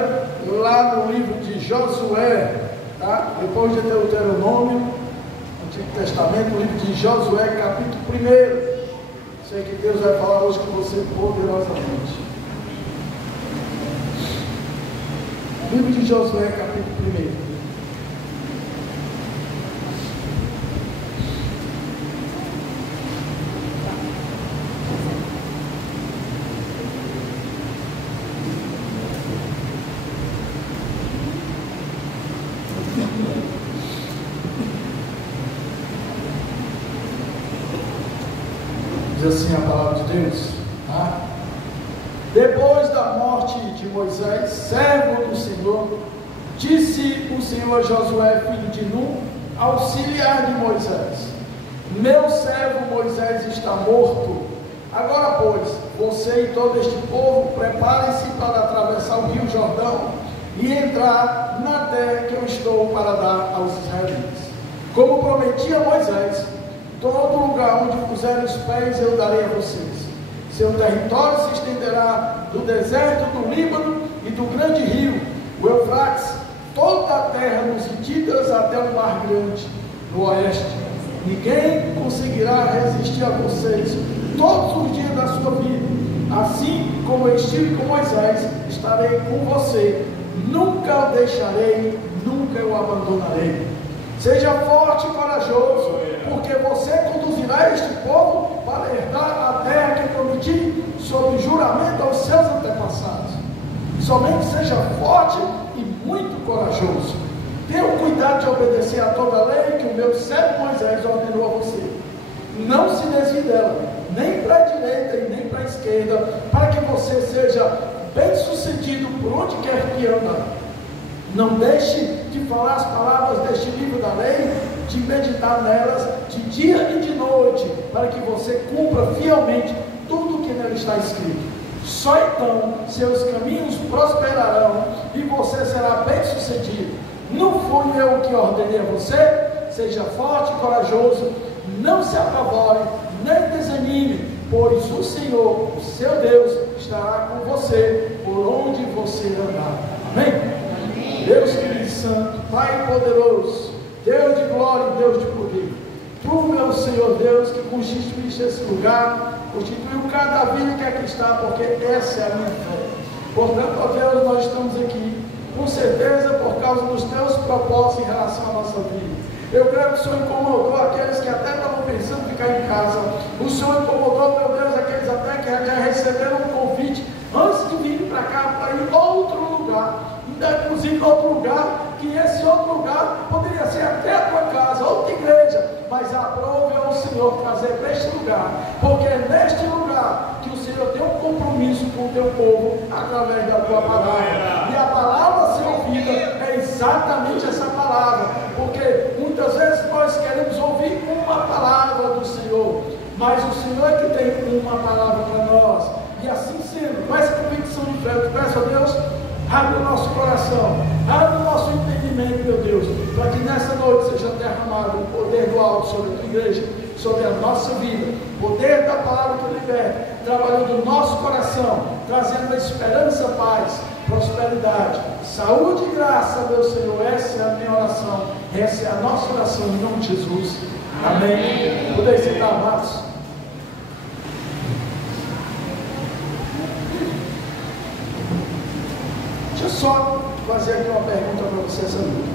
Bíblia lá no livro de Josué, tá? Depois de Deuteronômio, Antigo Testamento, o livro de Josué, capítulo 1. Sei que Deus vai falar hoje com você poderosamente. Livro de Josué, capítulo 1. Diz assim a palavra de Deus, tá? Depois da morte de Moisés, servo do Senhor, disse o Senhor a Josué, filho de Nun, auxiliar de Moisés: meu servo Moisés está morto. Agora, pois, você e todo este povo, preparem-se para atravessar o rio Jordão e entrar na terra que eu estou para dar aos israelitas. Como prometi a Moisés, todo lugar onde puserem os pés eu darei a vocês. Seu território se estenderá do deserto do Líbano e do grande rio, o Eufrates, toda a terra dos Hititas até o mar grande, no oeste. Ninguém conseguirá resistir a vocês todos os dias da sua vida. Assim como eu estive com Moisés, estarei com você. Nunca o deixarei, nunca o abandonarei. Seja forte e corajoso, porque você conduzirá este povo para herdar a terra que prometi sob juramento aos seus antepassados. Somente seja forte e muito corajoso. Tenha o cuidado de obedecer a toda a lei que o meu servo Moisés ordenou a você. Não se desvie dela, nem para a direita e nem para a esquerda, para que você seja bem sucedido por onde quer que anda. Não deixe de falar as palavras deste livro da lei, de meditar nelas de dia e de noite, para que você cumpra fielmente tudo o que nela está escrito. Só então seus caminhos prosperarão e você será bem sucedido. Não fui eu que ordenei a você? Seja forte e corajoso, não se apavore, nem desanime, pois o Senhor, o seu Deus, estará com você por onde você andar. Amém? Deus Espírito Santo, Pai poderoso, Deus de glória e Deus de poder, Tu, meu Senhor Deus, que constituíste esse lugar, constituiu cada vida que aqui está, porque essa é a minha fé. Portanto, ó Deus, nós estamos aqui, com certeza, por causa dos Teus propósitos em relação à nossa vida. Eu creio que o Senhor incomodou aqueles que até estavam pensando em ficar em casa. O Senhor incomodou, meu Deus, aqueles até que já receberam um convite antes de vir para cá, para ir a outro lugar. Inclusive outro lugar, que esse outro lugar poderia ser até a tua casa, outra igreja, mas aprove ao Senhor trazer para este lugar, porque é neste lugar que o Senhor tem um compromisso com o teu povo, através da tua palavra, e a palavra a ser ouvida é exatamente essa palavra, porque muitas vezes nós queremos ouvir uma palavra do Senhor, mas o Senhor é que tem uma palavra para nós, e assim sendo, com essa convicção de fé, eu peço a Deus, abre o nosso coração, abre o nosso entendimento, meu Deus, para que nessa noite seja derramado o poder do alto sobre a tua igreja, sobre a nossa vida, o poder da palavra que liberta, trabalhando no nosso coração, trazendo a esperança, paz, prosperidade, saúde e graça, meu Senhor. Essa é a minha oração, essa é a nossa oração em nome de Jesus. Amém. Podeis sentar, amados. Deixa eu só fazer aqui uma pergunta para você essa noite.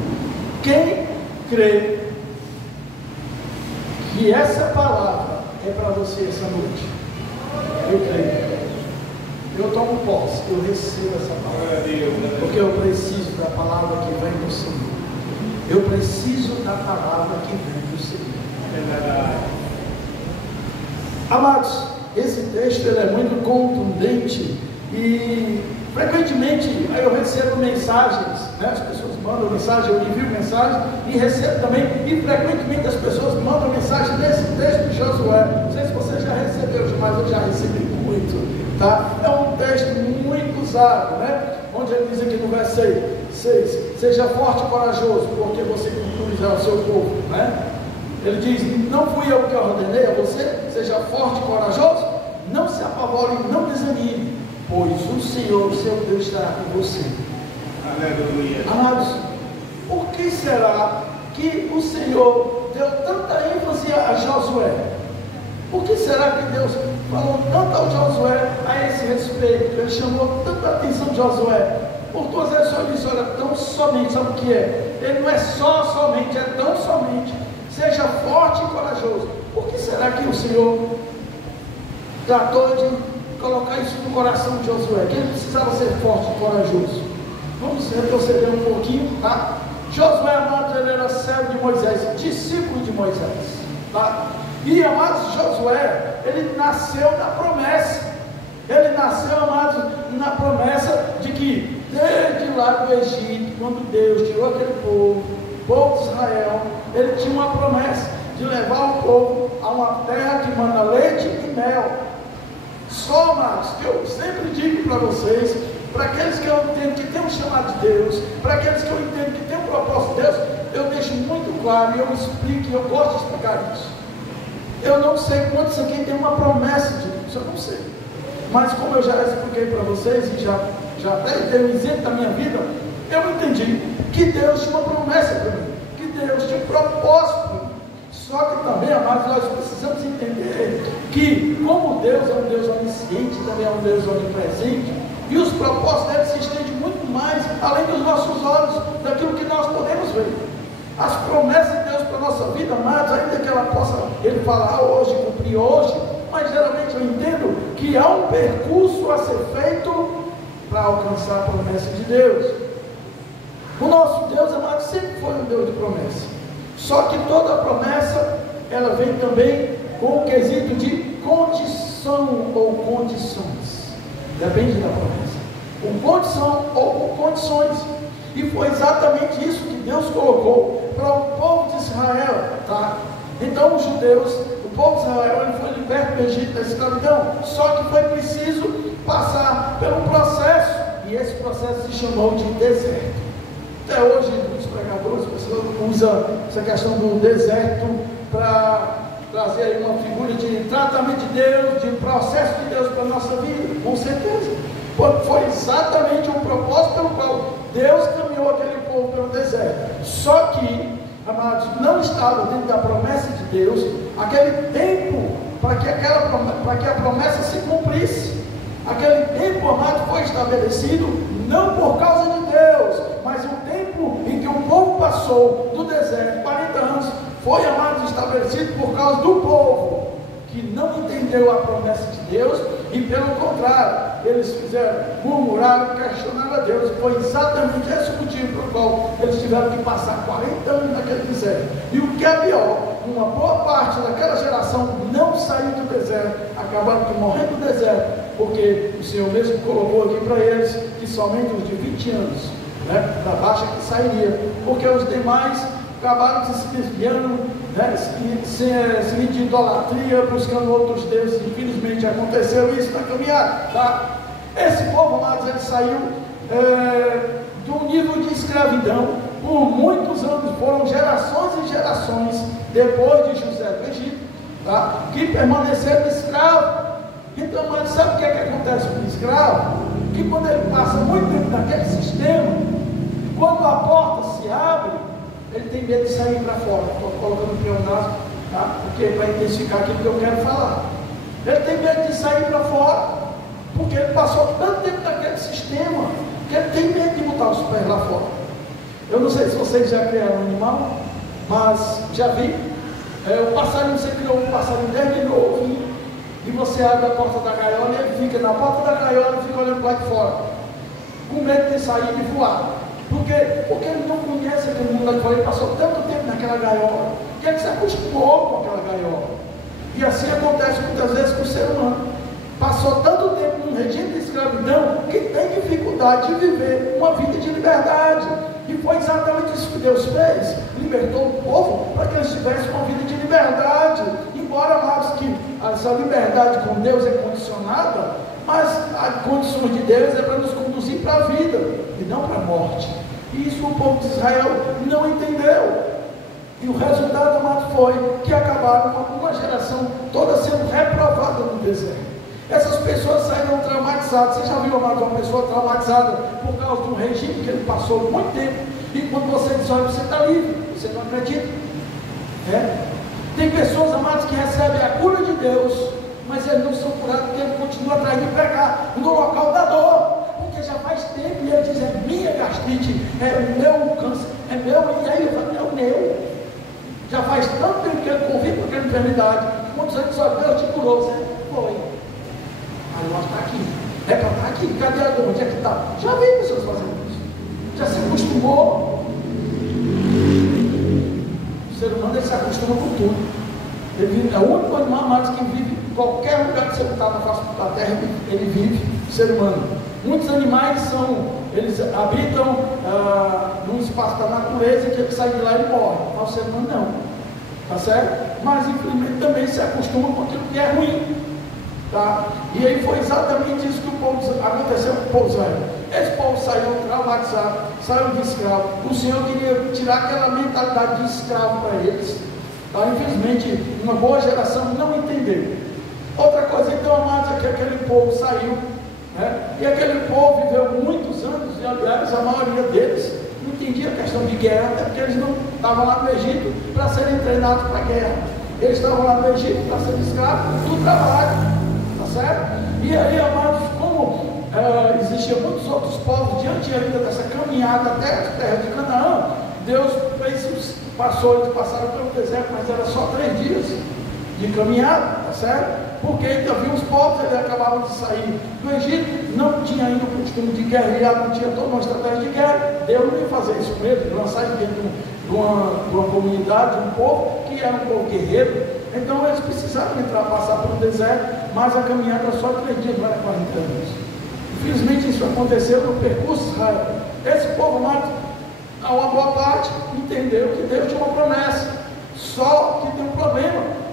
Quem crê que essa palavra é para você essa noite? Eu creio. Eu tomo posse, eu recebo essa palavra. Porque eu preciso da palavra que vem do Senhor. Eu preciso da palavra que vem do Senhor. Amados, esse texto ele é muito contundente e frequentemente eu recebo mensagens, né? As pessoas mandam mensagem, eu envio mensagem e recebo também, e frequentemente as pessoas mandam mensagem nesse texto de Josué. Não sei se você já recebeu, mas eu já recebi muito, tá? É um texto muito usado, né? Onde ele diz aqui no verso 6, seja forte e corajoso, porque você conduzirá o seu povo, né? Ele diz, não fui eu que ordenei a você, seja forte e corajoso, não se apavore, não desanime, pois o Senhor, o seu Deus, estará com você. Aleluia. Amados, por que será que o Senhor deu tanta ênfase a Josué? Por que será que Deus falou tanto ao Josué a esse respeito? Ele chamou tanta atenção de Josué. Por duas vezes eu disse, olha, tão somente, sabe o que é? Ele não é só somente, é tão somente. Seja forte e corajoso. Por que será que o Senhor tratou de colocar isso no coração de Josué? Que ele precisava ser forte e corajoso. Vamos retroceder um pouquinho, tá? Josué, amados, ele era servo de Moisés, discípulo de Moisés, tá? E, amados, Josué, ele nasceu na promessa. Ele nasceu, amados, na promessa de que, desde lá do Egito, quando Deus tirou aquele povo, o povo de Israel, ele tinha uma promessa de levar o povo a uma terra que manda leite e mel. Só, amados, que eu sempre digo para vocês, para aqueles que eu entendo que tem um chamado de Deus, para aqueles que eu entendo que tem um propósito de Deus, eu deixo muito claro e eu explico, e eu gosto de explicar isso. Eu não sei quantos aqui tem uma promessa de Deus, eu não sei. Mas como eu já expliquei para vocês, e já até dei um exemplo da minha vida, eu entendi que Deus tinha uma promessa para mim, que Deus tinha um propósito para mim. Só que também, amados, nós precisamos entender que, como Deus é um Deus onisciente, também é um Deus onipresente, e os propósitos dele se estendem muito mais, além dos nossos olhos, daquilo que nós podemos ver. As promessas de Deus para a nossa vida, amados, ainda que ela possa, ele falar hoje, cumprir hoje, mas geralmente eu entendo que há um percurso a ser feito para alcançar a promessa de Deus. O nosso Deus, amado, sempre foi um Deus de promessa. Só que toda promessa, ela vem também com o quesito de condição ou condições. Depende da promessa. Com condição ou com condições. E foi exatamente isso que Deus colocou para o povo de Israel, tá? Então os judeus, o povo de Israel, ele foi liberto do Egito da escravidão. Só que foi preciso passar por um processo. E esse processo se chamou de deserto. Até hoje, os pregadores, pessoas usam essa questão do deserto para trazer aí uma figura de tratamento de Deus, de processo de Deus para a nossa vida, com certeza. Foi exatamente o propósito pelo qual Deus caminhou aquele povo pelo deserto. Só que, amados, não estava dentro da promessa de Deus aquele tempo para que a promessa se cumprisse. Aquele tempo, amado, foi estabelecido não por causa de Deus, mas o tempo em que o povo passou do deserto, 40 anos, foi, amado, estabelecido por causa do povo que não entendeu a promessa de Deus e, pelo contrário, eles fizeram, murmuraram, questionaram a Deus. Foi exatamente esse o motivo pelo qual eles tiveram que passar 40 anos naquele deserto. E o que é pior, uma boa parte daquela geração não saiu do deserto, acabaram morrendo no deserto, porque o Senhor mesmo colocou aqui para eles que somente os de 20 anos, né, da baixa que sairia, porque os demais acabaram se desviando, né, se indo de idolatria, buscando outros deuses. Infelizmente aconteceu isso na caminhada, tá? Esse povo, amados, ele saiu do nível de escravidão por muitos anos. Foram gerações e gerações depois de José do Egito, tá, que permaneceram escravos. Então, mas sabe o que é que acontece com o escravo? Que quando ele passa muito tempo naquele sistema, quando a porta se abre, ele tem medo de sair para fora. Estou colocando o pleonasmo, tá? Porque para intensificar aquilo que eu quero falar. Ele tem medo de sair para fora, porque ele passou tanto tempo naquele sistema, que ele tem medo de botar os pés lá fora. Eu não sei se vocês já criaram um animal, mas já vi. O passarinho, você criou um passarinho desde novo, e você abre a porta da gaiola e ele fica na porta da gaiola e fica olhando para lá de fora, com medo de sair e voar. Por quê? Porque ele não conhece aquele mundo lá de fora. Ele passou tanto tempo naquela gaiola que ele se acostumou com aquela gaiola. E assim acontece muitas vezes com o ser humano. Passou tanto tempo num regime de escravidão que tem dificuldade de viver uma vida de liberdade. E foi exatamente isso que Deus fez. Libertou o povo para que eles tivessem uma vida de liberdade. Embora, amados, que essa liberdade com Deus é condicionada, mas as condições de Deus é para nos conduzir para a vida e não para a morte. E isso o povo de Israel não entendeu. E o resultado, amado, foi que acabaram com uma geração toda sendo reprovada no deserto. Essas pessoas saíram traumatizadas. Você já viu, amado, uma pessoa traumatizada por causa de um regime que ele passou muito tempo, e quando você diz, olha, você está livre, você não acredita? Tem pessoas, amados, que recebem a cura de Deus, mas eles não são curados porque ele continua atraindo pecar no local da dor, porque já faz tempo, e ele diz, é minha gastrite, é o meu câncer, é meu, e aí ele fala, é o meu. Já faz tanto tempo que ele convive com aquela enfermidade, quando você diz, olha, Deus te curou, você foi. Aí nós está aqui, é para estar aqui, cadê a dor? Onde é que está? Já vi pessoas fazendo isso, já se acostumou. O ser humano, ele se acostuma com tudo. Ele vive, é o único animal, amado, que vive em qualquer lugar que você está na face da terra, ele vive, o ser humano. Muitos animais eles habitam num espaço da natureza, que ele sai de lá e ele morre, mas o ser humano não, tá certo? Mas infelizmente também se acostuma com aquilo que é ruim, tá? E aí foi exatamente isso que aconteceu com o povo de Israel. Esse povo saiu traumatizado, saiu de escravo. O Senhor queria tirar aquela mentalidade de escravo para eles, tá? Infelizmente uma boa geração não entendeu. Outra coisa, então, amados, é que aquele povo saiu, e aquele povo viveu muitos anos, e aliás a maioria deles não entendia a questão de guerra, até porque eles não estavam lá no Egito para serem treinados para a guerra. Eles estavam lá no Egito para serem escravos do trabalho, tá certo? E aí, amados, como existiam muitos outros povos diante ainda dessa caminhada até a terra de Canaã, Deus eles passaram pelo deserto, mas era só 3 dias de caminhada, tá certo? Porque ainda havia os povos, eles acabavam de sair do Egito, não tinha ainda o costume de guerrear, não tinha toda uma estratégia de guerra. Deus não ia fazer isso mesmo, lançar dentro de uma comunidade, de um povo que era um povo guerreiro. Então eles precisaram passar pelo deserto, mas a caminhada era só 3 dias, não era 40 anos. Infelizmente isso aconteceu no percurso de Israel. Esse povo, amado, a uma boa parte entendeu que Deus tinha uma promessa, só que tem um problema.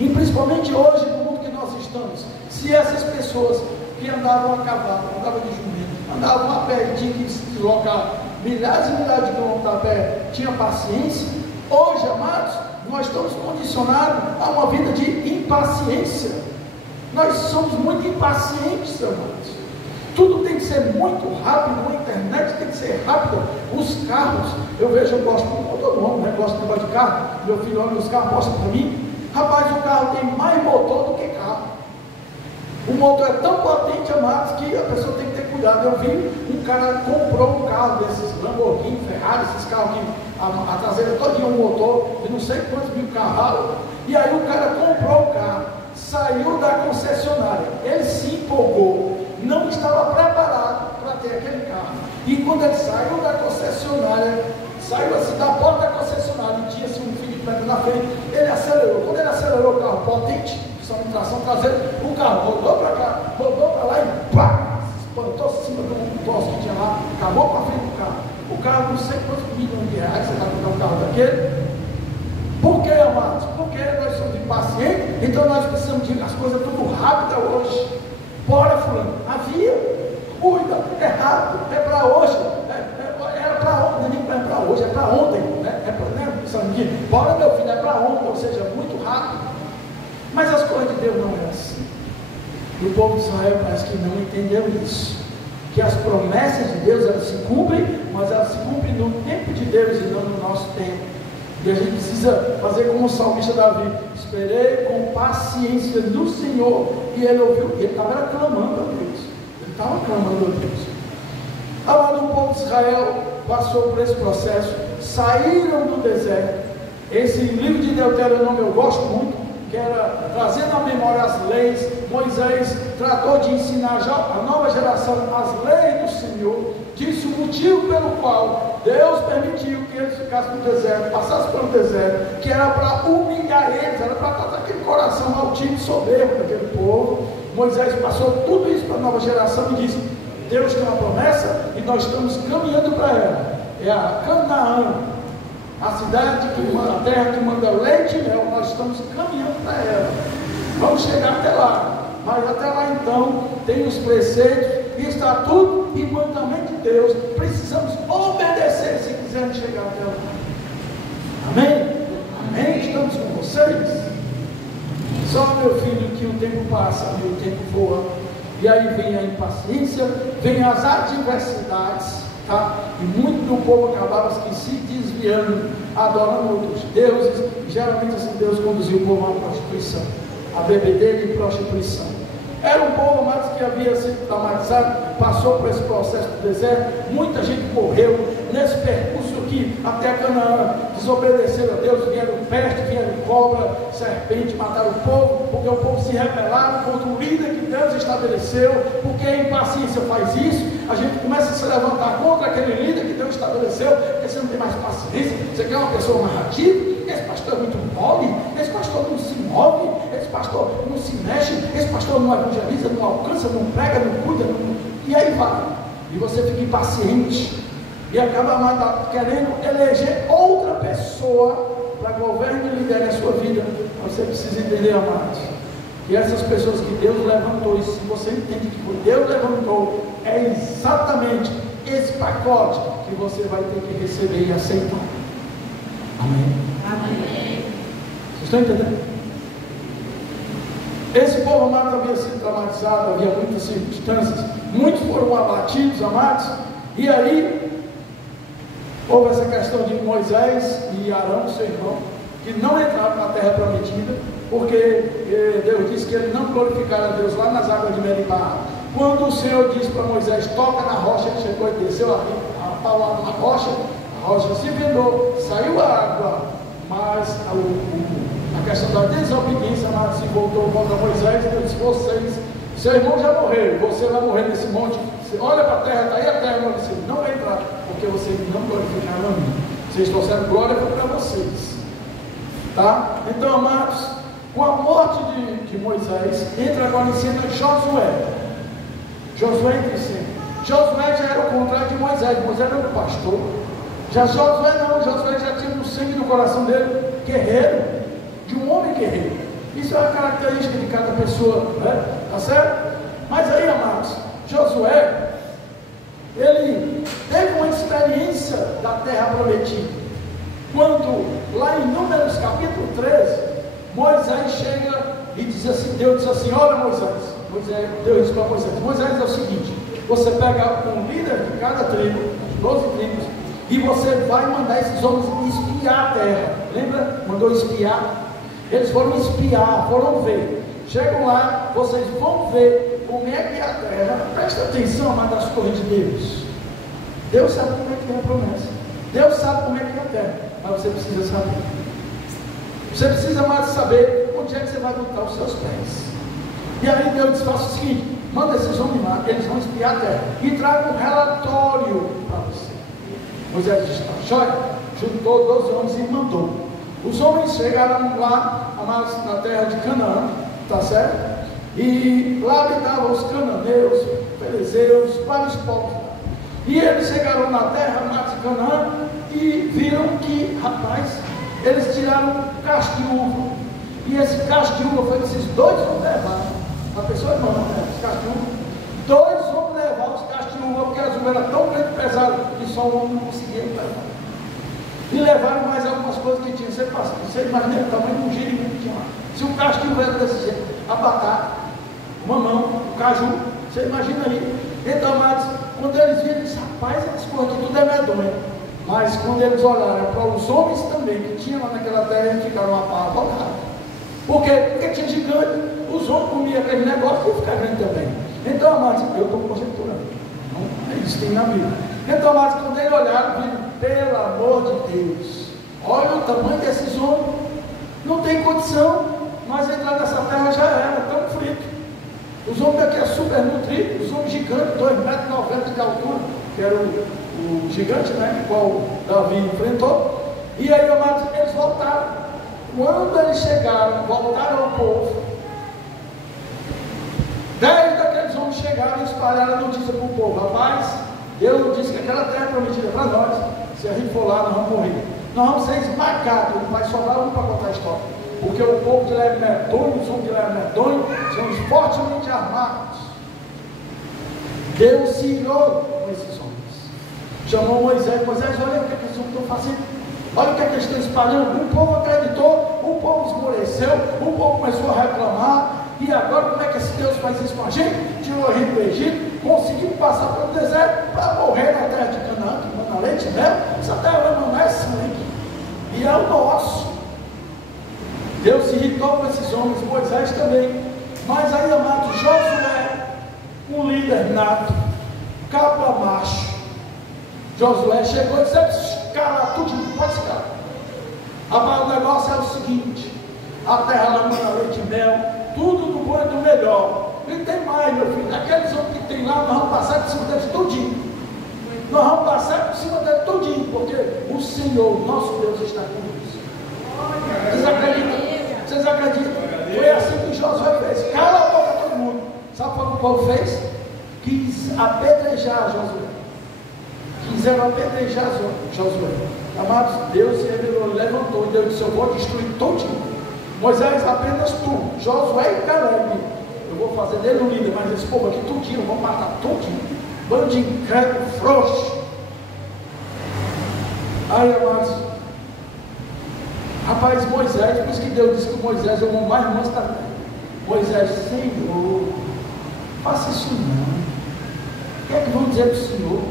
E principalmente hoje, no mundo que nós estamos, se essas pessoas que andavam a cavalo, andavam de jumento, andavam a pé, tinham que se deslocar milhares e milhares de quilômetros a pé, tinham paciência, hoje, amados, nós estamos condicionados a uma vida de impaciência. Nós somos muito impacientes, amados. Tudo tem que ser muito rápido, a internet tem que ser rápida, os carros, eu gosto, todo mundo, gosta de negócio de carro, meu filho olha os carros, mostra para mim. Rapaz, o carro tem mais motor do que carro. O motor é tão potente, amados, que a pessoa tem que ter cuidado. Eu vi um cara comprou um carro desses Lamborghini, Ferrari, esses carros que a traseira todinha um motor de não sei quantos mil cavalos. E aí o cara comprou o carro, saiu da concessionária, ele se empolgou, não estava preparado para ter aquele carro. E quando ele saiu da concessionária, saiu assim da porta da concessionária e tinha assim um filho na frente, ele acelerou. Quando ele acelerou, o carro potente, só de tração traseira, o carro rodou para cá, rodou para lá e pá, espantou em cima do poste que tinha lá, acabou com a frente do carro. O carro, não sei quantos milhões de reais, você vai comprar um carro daquele. Por que, amados? Porque nós somos impacientes, então nós precisamos de as coisas tudo rápidas hoje. Bora, fulano, havia, cuida, é rápido, é para hoje, era para ontem, nem é para hoje, é para ontem, né? É para, né? Bora, meu filho, é para ontem, ou seja, muito rápido. Mas as coisas de Deus não é assim. E o povo de Israel parece que não entendeu isso, que as promessas de Deus, elas se cumprem, mas elas se cumprem no tempo de Deus e não no nosso tempo. E a gente precisa fazer como o salmista Davi: esperei com paciência no Senhor, e ele ouviu, ele estava clamando a Deus, ele estava clamando a Deus. Amado, o povo de Israel passou por esse processo, saíram do deserto. Esse livro de Deuteronômio eu gosto muito, que era trazendo à memória as leis. Moisés tratou de ensinar já a nova geração as leis do Senhor, disse o motivo pelo qual Deus permitiu que eles ficassem no deserto, passassem pelo deserto, que era para humilhar eles, era para tratar aquele coração altivo e soberbo daquele povo. Moisés passou tudo isso para a nova geração e disse: Deus tem uma promessa e nós estamos caminhando para ela. É a Canaã, a cidade a terra que manda leite e mel. Nós estamos caminhando para ela, vamos chegar até lá, mas até lá então tem os preceitos, estatuto e mandamento de Deus, precisamos obedecer se quisermos chegar até lá. Amém? Amém? Estamos com vocês? Só, meu filho, que o tempo passa e o tempo voa. E aí vem a impaciência, vem as adversidades, tá? E muito do povo acabava se desviando, adorando outros deuses. E geralmente assim Deus conduziu o povo à prostituição, a bebedeira e prostituição. Era um povo, amados, que havia sido traumatizado, passou por esse processo do deserto, muita gente morreu nesse percurso aqui até Canaã, desobedeceram a Deus, vieram peste, vieram cobra, serpente, mataram o povo, porque o povo se rebelaram contra o líder que Deus estabeleceu, porque a impaciência faz isso, a gente começa a se levantar contra aquele líder que Deus estabeleceu, porque você não tem mais paciência, você quer uma pessoa narrativa, esse pastor é muito mole, esse pastor não se move, esse pastor não se mexe, esse pastor não evangeliza, não alcança, não prega, não cuida, e aí vai, e você fica impaciente, e acaba querendo eleger outra pessoa para governar e liderar a sua vida. Você precisa entender, amados, que essas pessoas que Deus levantou, e se você entende que Deus levantou, é exatamente esse pacote que você vai ter que receber e aceitar. Amém? Amém. Vocês estão entendendo? Esse povo, amado, havia sido traumatizado, havia muitas circunstâncias, muitos foram abatidos, amados, e aí houve essa questão de Moisés e Arão, seu irmão, que não entraram na terra prometida, porque Deus disse que eles não glorificaram a Deus lá nas águas de Meribá. Quando o Senhor disse para Moisés, toca na rocha, ele chegou e desceu a palavra na rocha, a rocha se vendou, saiu a água, mas a questão da desobediência se voltou contra Moisés, e Deus disse, vocês, seu irmão já morreu, você vai morrer nesse monte, você olha para a terra, está aí a terra, você não vai entrar, porque vocês não glorificaram a mim, vocês trouxeram glória para vocês, tá? Então, amados, com a morte de Moisés, entra agora em cena Josué. Josué entra em cena. Josué já era o contrário de Moisés. Moisés era um pastor. Já Josué não, Josué já tinha no sangue do coração dele, guerreiro, de um homem guerreiro. Isso é uma característica de cada pessoa, né? Tá certo? Mas aí, amados, Josué, ele teve uma experiência da terra prometida. Quando, lá em Números capítulo 13, Moisés chega e diz assim, Deus diz assim, olha Moisés, Deus disse para Moisés, Moisés é o seguinte, você pega um líder de cada tribo, as 12 tribos, e você vai mandar esses homens espiar a terra, lembra? Mandou espiar, eles foram espiar, foram ver, chegam lá, vocês vão ver como é que é a terra, presta atenção, amado, das coisas de Deus, Deus sabe como é que é a promessa, Deus sabe como é que é a terra, mas você precisa saber. Você precisa mais saber onde é que você vai botar os seus pés. E aí Deus faça o seguinte, manda esses homens lá, eles vão espiar a terra e tragam um relatório para você. Moisés disse, olha, juntou 12 homens e mandou. Os homens chegaram lá, amados, na terra de Canaã, tá certo? E lá habitavam os cananeus, fariseus, vários povos. E eles chegaram na terra, amados, de Canaã, e viram que, rapaz, eles tiraram um cacho de uva, e esse cacho de uva foi que esses dois vão levar, a pessoa é mão, né? Os cachos de uva, dois vão levar os cachos de uva, porque as uvas eram tão grande e pesado que só um homem não conseguia levar. E levaram mais algumas coisas que tinham. Você imagina o tamanho do giro que tinha lá. Se o cacho de uva era desse jeito, a batata, o mamão, o caju, você imagina aí. Então, amados, quando eles viram, eles disseram, rapaz, essas coisas aqui tudo é medonho. Mas quando eles olharam para os homens também que tinham lá naquela terra, eles ficaram apavorados. Por quê? Porque tinha gigante. Os homens comiam aquele negócio e ficar grande também. Então, amados, eu estou conjecturando. Não, isso tem na Bíblia. Então, amados, quando eles olharam, viram, pelo amor de Deus, olha o tamanho desses homens. Não tem condição, mas entrar nessa terra já era, tão frito. Os homens daqui é super nutridos, os homens gigantes, 2,90 m de altura, que era o gigante, né, qual Davi enfrentou. E aí, amados, eles voltaram. Quando eles chegaram, voltaram ao povo, 10 daqueles homens chegaram e espalharam a notícia para o povo. Rapaz, Deus disse que aquela terra é prometida para nós. Se a gente for lá, nós vamos morrer. Nós vamos ser esmagados, não vai sobrar um para contar a história. Porque o povo de Lemedônio, os homens de Lemedônio, são fortemente armados. Deus se irou com esses homens. Chamou Moisés, olha o que eles estão fazendo, olha o que eles estão espalhando. O povo acreditou, o povo esmoreceu, o povo começou a reclamar, e agora como é que esse Deus faz isso com a gente? Tirou a gente do Egito, conseguiu passar pelo deserto para morrer na terra de Canaã, que manda leite e mel. Essa terra não é sangue, e é o nosso. Deus se irritou com esses homens, Moisés também. Mas aí, amado, Josué, um líder nato, capa macho. Josué chegou e disse: cala tudo, pode se calar. Agora o negócio é o seguinte: a terra lá manda leite e mel, tudo do bom e do melhor. E tem mais, meu filho, aqueles homens que tem lá, nós vamos passar por cima deles tudinho. Nós vamos passar por cima deles tudinho, porque o Senhor, nosso Deus, está conosco. Vocês acreditam? Vocês acreditam? Foi assim que Josué fez. Cala a boca todo mundo. Sabe o que o povo fez? Quis apedrejar Josué. Quiseram apedrejar Josué. Amados, Deus se revelou, levantou e Deus disse: eu vou destruir todinho. Moisés, apenas tu, Josué e Caleb. Eu vou fazer dele um líder, mas esse povo aqui tudinho, vou matar todinho. Bando de incrédulo, frouxo. Aí, amados, rapaz, Moisés, por isso que Deus disse que Moisés é o homem mais manso da terra. Moisés, Senhor, faça isso não. O que é que vão dizer do Senhor?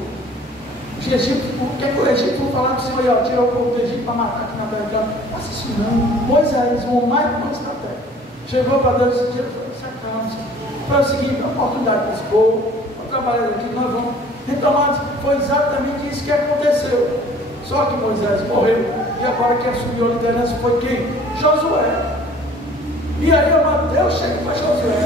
O que é que o Egito vão falar do Senhor? Ó, tira o povo do Egito para matar aqui na terra de Canaã. Faça isso não. Moisés, o homem mais manso da terra, chegou para Deus e disse: Deus, foi o seguinte, a oportunidade para esse povo, estou trabalhando aqui, nós vamos. Então, amados, foi exatamente isso que aconteceu. Só que Moisés morreu, e agora quem assumiu a liderança foi quem? Josué. E aí, amado, Deus chega para Josué.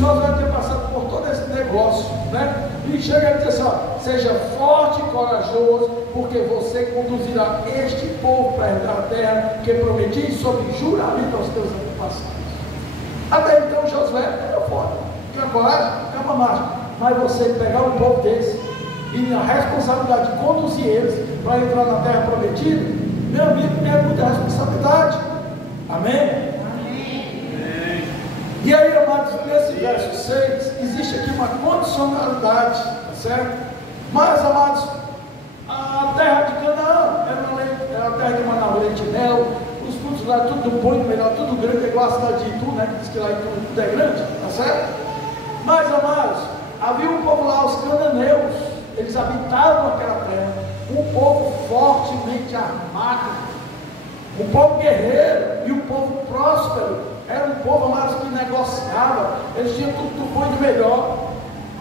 Josué tem passado por todo esse negócio, né? E chega e diz assim: ó, seja forte e corajoso, porque você conduzirá este povo para herdar a terra que prometi sob juramento aos teus antepassados. Até então Josué era forte, tinha coragem, capa macho. Mas você pegar um povo desse e a responsabilidade de conduzir eles para entrar na terra prometida, meu amigo, é muita responsabilidade. Amém? Amém. E aí, amados, nesse verso 6 existe aqui uma condicionalidade, tá certo? Mas, amados, a terra de Canaã era a terra de Manaus, leite e mel. Os frutos lá, tudo bom e melhor, tudo grande, é igual a cidade de Itu, né? Que diz que lá tudo é grande, tá certo? Mas, amados, havia um povo lá, os cananeus, eles habitavam aquela terra, um povo fortemente armado, um povo guerreiro e um povo próspero. Era um povo, amados, que negociava, eles tinham tudo do bom e do melhor.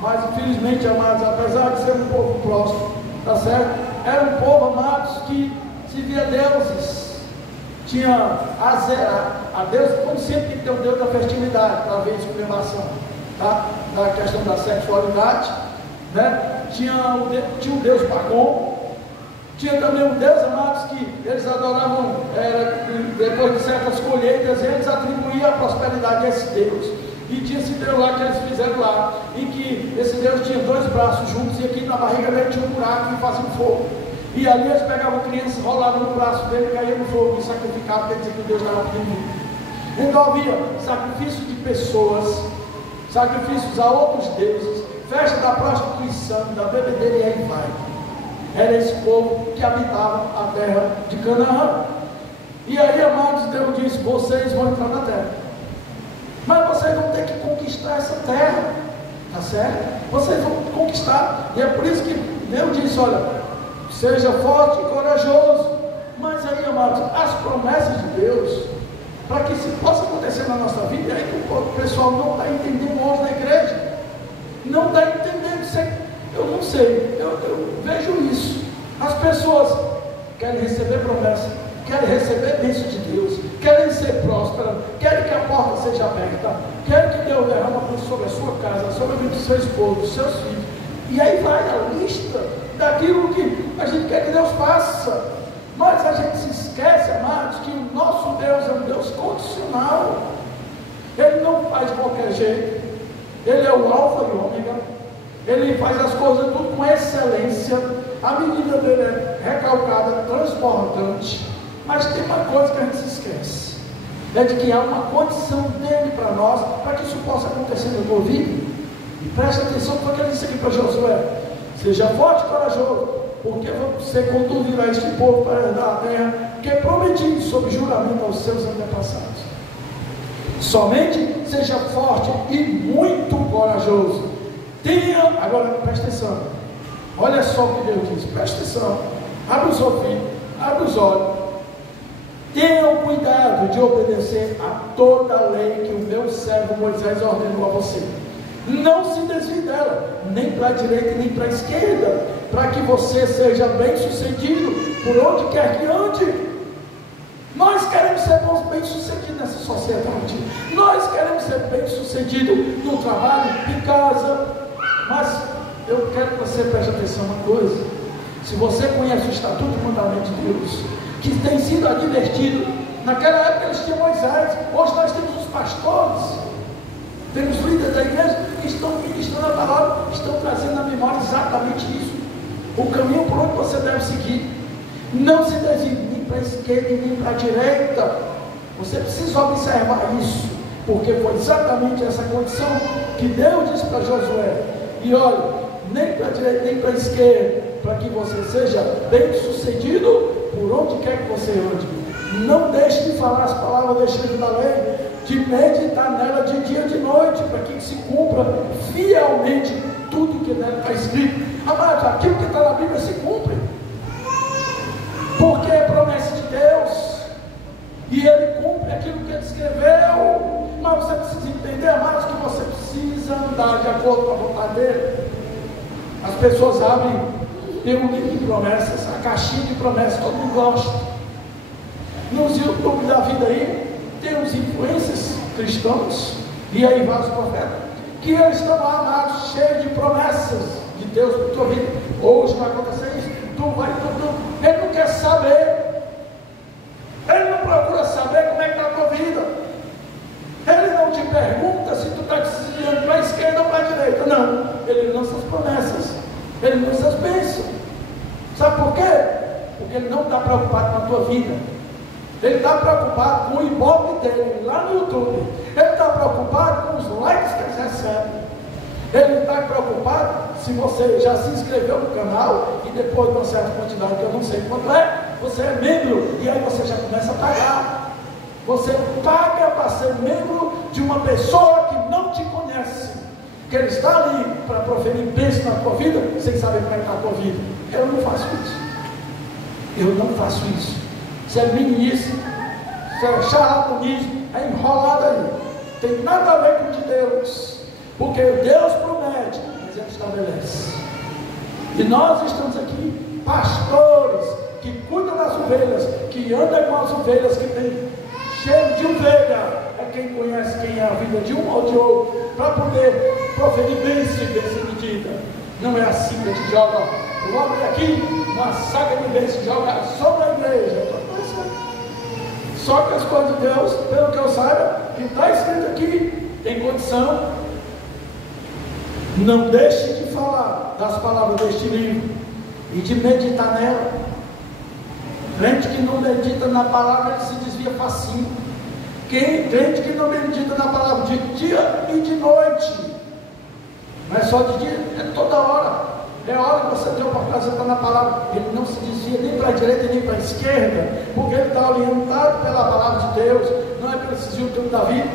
Mas, infelizmente, amados, apesar de ser um povo próspero, tá certo? Era um povo, amados, que se via deuses. Tinha a Deus, como sempre tem que ter um Deus da fertilidade, para ver exclamação, tá? Da questão da sexualidade, né? Tinha um Deus pagão, tinha também um Deus, amados, que eles adoravam, depois de certas colheitas, eles atribuíam a prosperidade a esse Deus. E tinha esse Deus lá que eles fizeram lá, em que esse Deus tinha dois braços juntos, e aqui na barriga dele tinha um buraco e fazia um fogo. E ali eles pegavam crianças, rolavam no braço dele, caíam no fogo e sacrificavam, quer dizer que Deus estava pedindo. Então havia sacrifício de pessoas, sacrifícios a outros deuses, festa da prostituição, da bebedeira, e aí vai. Era esse povo que habitava a terra de Canaã. E aí, amados, Deus disse: vocês vão entrar na terra, mas vocês vão ter que conquistar essa terra, tá certo? Vocês vão conquistar. E é por isso que Deus disse: olha, seja forte e corajoso. Mas aí, amados, as promessas de Deus, para que isso possa acontecer na nossa vida, é que o pessoal não está entendendo hoje na igreja. Não está entendendo. Eu não sei, eu vejo isso. As pessoas querem receber promessa, querem receber bênção de Deus, querem ser prósperas, querem que a porta seja aberta, querem que Deus derrame sobre a sua casa, sobre a vida do seu esposo, dos seus filhos. E aí vai a lista daquilo que a gente quer que Deus faça. Mas a gente se esquece, amados, que o nosso Deus é um Deus condicional. Ele não faz de qualquer jeito. Ele é o alfa e o ômega. Ele faz as coisas tudo com excelência. A medida dele é recalcada, transbordante. Mas tem uma coisa que a gente se esquece: é de que há uma condição dele para nós, para que isso possa acontecer na tua vida. E preste atenção no que ele disse aqui para Josué: Seja forte e corajoso, porque você conduzirá este povo para herdar a terra que prometi sob juramento aos seus antepassados. Somente seja forte e muito corajoso. Agora presta atenção, olha só o que Deus diz, presta atenção, abre os ouvidos, abre os olhos. Tenham cuidado de obedecer a toda a lei que o meu servo Moisés ordenou a você. Não se desvie dela, nem para a direita nem para a esquerda, para que você seja bem sucedido por onde quer que ande. Nós queremos ser bem sucedidos nessa sociedade, nós queremos ser bem sucedidos no trabalho, em casa, mas eu quero que você preste atenção uma coisa. Se você conhece o Estatuto e o Mandamento de Deus, que tem sido advertido, naquela época eles tinham Moisés, hoje nós temos os pastores, temos líderes da igreja que estão ministrando a palavra, estão trazendo à memória exatamente isso, o caminho por onde você deve seguir. Não se desvie nem para a esquerda nem para a direita. Você precisa observar isso, porque foi exatamente essa condição que Deus disse para Josué. E olha, nem para a direita nem para a esquerda, para que você seja bem sucedido por onde quer que você ande. Não deixe de falar as palavras deste livro da lei, de meditar nela de dia e de noite, para que se cumpra fielmente tudo que nela está escrito. Amados, aquilo que está na Bíblia se cumpre, porque é promessa de Deus, e Ele cumpre aquilo que Ele escreveu. Mas você precisa entender, amados, que você precisa andar de acordo com a vontade dEle. As pessoas abrem, tem um livro de promessas, a caixinha de promessas, todo mundo gosta. Nos YouTube da vida aí, tem os influencers cristãos, e aí vários profetas, que eles estão lá, amados, cheios de promessas de Deus para a tua vida. Hoje vai acontecer isso, ele não quer saber, ele não procura saber como é que está a tua vida, ele não te pergunta se tu está desviando para a esquerda ou para a direita, não, ele lança as promessas, ele lança as bênçãos. Sabe por quê? Porque ele não está preocupado com a tua vida, ele está preocupado com o ibope dele lá no YouTube, ele está preocupado com os likes que eles recebem, ele está preocupado se você já se inscreveu no canal e depois de uma certa quantidade, que eu não sei quanto é, você é membro, e aí você já começa a pagar. Você paga para ser membro de uma pessoa que não te conhece, que ele está ali para proferir bênção na tua vida, sem saber como é que está a tua vida. Eu não faço isso. Eu não faço isso. Isso é meninice, isso é charlatanismo, é enrolado aí. Tem nada a ver com o de Deus, porque Deus promete, mas Ele estabelece. E nós estamos aqui, pastores, que cuidam das ovelhas, que andam com as ovelhas, que tem cheiro de ovelha, é quem conhece quem é a vida de um ou de outro, para poder proferir bênção e bênção medida. Não é assim que a gente joga logo aqui, uma saca de bênção, joga sobre a igreja. Só que as coisas de Deus, pelo que eu saiba, que está escrito aqui, tem condição. Não deixe de falar das palavras deste livro e de meditar nela. Crente que não medita na palavra, ele se desvia facinho. Crente que não medita na palavra de dia e de noite, não é só de dia, é toda hora. É a hora que você tem a oportunidade de estar na palavra. Ele não se desvia nem para a direita nem para a esquerda, porque ele está orientado pela palavra de Deus. Não é para esse YouTube da vida,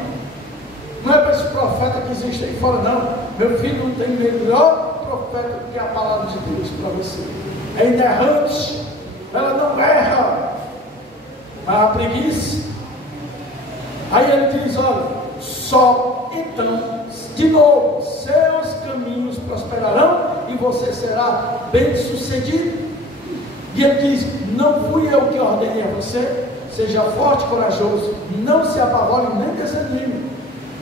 não é para esse profeta que existe aí fora, não. Meu filho, não tem melhor profeta do que a palavra de Deus para você. É inerrante, ela não erra, mas a preguiça. Aí ele diz: olha, só então, de novo, seus caminhos prosperarão e você será bem sucedido. E ele diz: não fui eu que ordenei a você, seja forte e corajoso, não se apavore nem desanime.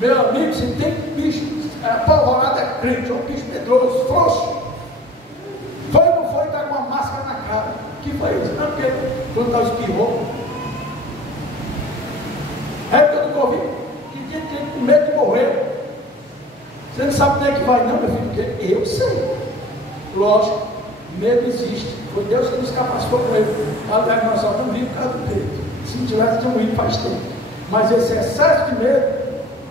Meu amigo, se tem bicho apavorado é crente, é um bicho medroso, frouxo. Foi ou não foi, está com uma máscara na cara? Que foi isso? Não, porque quando está espirrou. Época do Covid, que dia que tem com medo de morrer. Você não sabe onde é que vai, não, meu filho? Porque eu sei. Lógico, medo existe. Foi Deus que nos capacitou com ele. Aliás, nós só estamos vivos por causa do medo. Se não tivesse, tinham ido faz tempo. Mas esse excesso de medo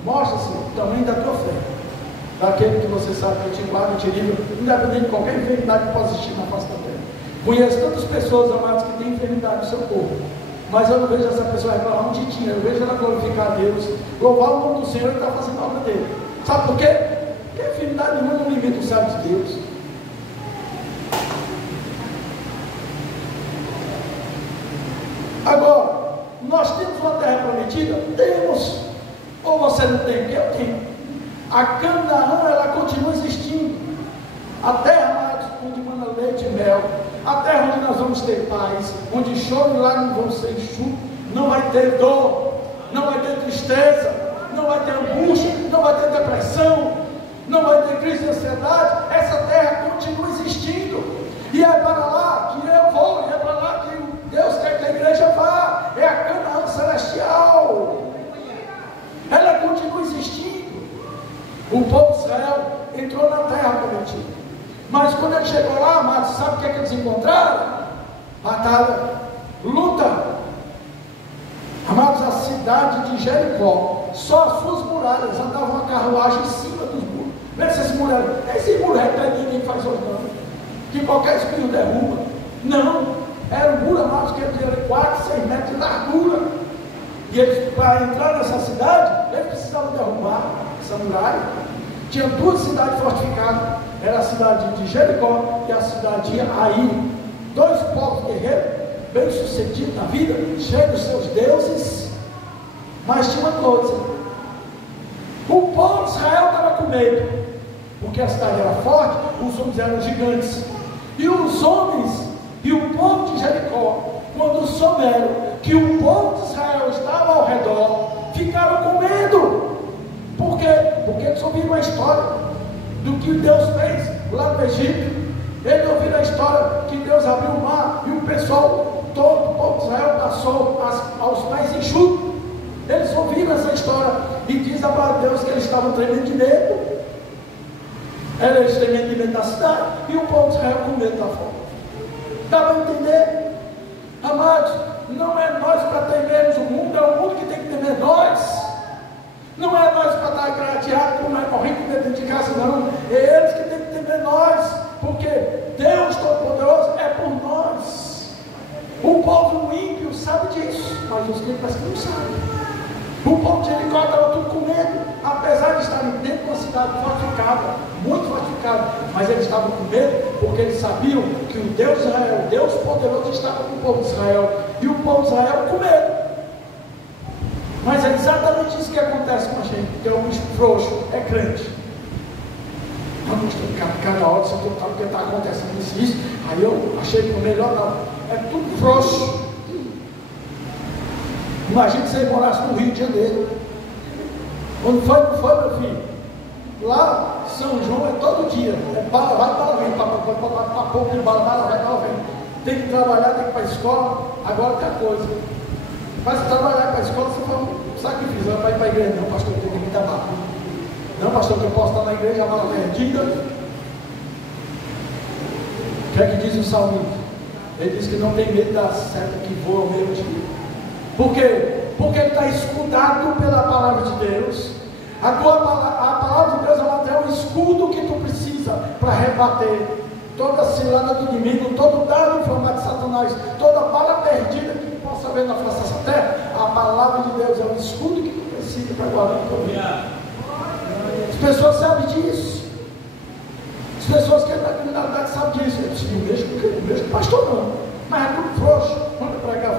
mostra-se o tamanho da tua fé. daquele que você sabe que te guarda, te livra, independente de qualquer enfermidade que possa existir na face da terra. Conheço tantas pessoas, amados, que têm enfermidade no seu corpo, mas eu não vejo essa pessoa reclamar um titinho, eu vejo ela glorificar a Deus, louvar o nome do Senhor e estar fazendo a obra dele. Sabe por quê? Porque a enfermidade nenhuma não limita o sábio de Deus. Agora, nós temos uma terra prometida? Temos. Ou você não tem? Porque eu tenho. A Canaã, ela continua existindo. A terra, amados, onde manda leite e mel. A terra onde nós vamos ter paz, onde choro e lágrimas vão ser enxutos. Não vai ter dor, não vai ter tristeza, não vai ter angústia, não vai ter depressão, não vai ter crise de ansiedade. Essa terra continua existindo. E é para lá que eu vou, e é para lá que Deus quer que a igreja vá. É a Canaã celestial. Ela continua existindo. O povo de Israel entrou na terra prometida. Mas quando ele chegou lá, amados, sabe o que é que eles encontraram? Batalha, luta. Amados, a cidade de Jericó, só as suas muralhas andavam uma carruagem em cima dos muros. Veja essas muralhas. Esse muro é ninguém faz hoje não. Que qualquer espinho derruba. Não. Era um muro, amados, que tinha 4, 6 metros de largura. E eles, para entrar nessa cidade, eles precisavam derrubar essa muralha. Tinha 2 cidades fortificadas. Era a cidade de Jericó e a cidade de Ai. 2 povos guerreiros, bem sucedidos na vida, cheios dos seus deuses. Mas tinha uma coisa: o povo de Israel estava com medo, porque a cidade era forte, os homens eram gigantes. E os homens e o povo de Jericó, quando souberam que o povo de Israel estava ao redor, ficaram com medo. Por quê? Porque eles ouviram a história do que Deus fez lá no Egito. Eles ouviram a história que Deus abriu o mar e o pessoal, todo o povo de Israel passou aos pés enxutos. Eles ouviram essa história e diz a palavra de Deus que eles estavam tremendo de medo. Eles tremendo de medo da cidade e o povo de Israel com medo da fome. Dá para entender? Amados, não é nós para temermos o mundo, é o mundo que tem que temer nós. Não é nós para estar gradeados, como é morrer com dentro de casa, não. É eles que têm que temer nós, porque Deus Todo-Poderoso é por nós. O povo ímpio sabe disso, mas os ímpios não sabem. O povo de Jericó estava tudo com medo, apesar de estarem dentro de uma cidade fortificada, muito fortificada, mas eles estavam com medo, porque eles sabiam que o Deus de Israel, o Deus poderoso, estava com o povo de Israel, e o povo de Israel com medo. Mas é exatamente isso que acontece com a gente, porque o bicho frouxo é crente. Vamos ficar cada hora, se eu estou porque está acontecendo isso, aí eu achei que o melhor não, é tudo frouxo. Imagina se você morasse no Rio de Janeiro. Quando foi, não foi, meu filho? Lá, São João é todo dia. É bala, vai, bala, vem, para pouco de bala, vai, bala, vem. Tem que trabalhar, tem que ir para a escola. Agora tem a coisa. Mas trabalhar para a escola, você fala, sacrifício, não vai para a igreja. Não, pastor, tem que me dar bala. Não, pastor, que eu posso estar na igreja, a bala perdida. O que é que diz o salmista? Ele diz que não tem medo da seta que voa ao meio-dia. Por quê? Porque ele está escudado pela palavra de Deus. A palavra de Deus é um escudo que tu precisa para rebater toda cilada do inimigo, todo dado inflamado de Satanás, toda bala perdida que tu possa ver na face dessa terra. A palavra de Deus é um escudo que tu precisa para guardar a tua vida. As pessoas sabem disso. As pessoas que na criminalidade sabem disso. Eu disse, o mesmo pastor não, mas é tudo frouxo. Quando pregar,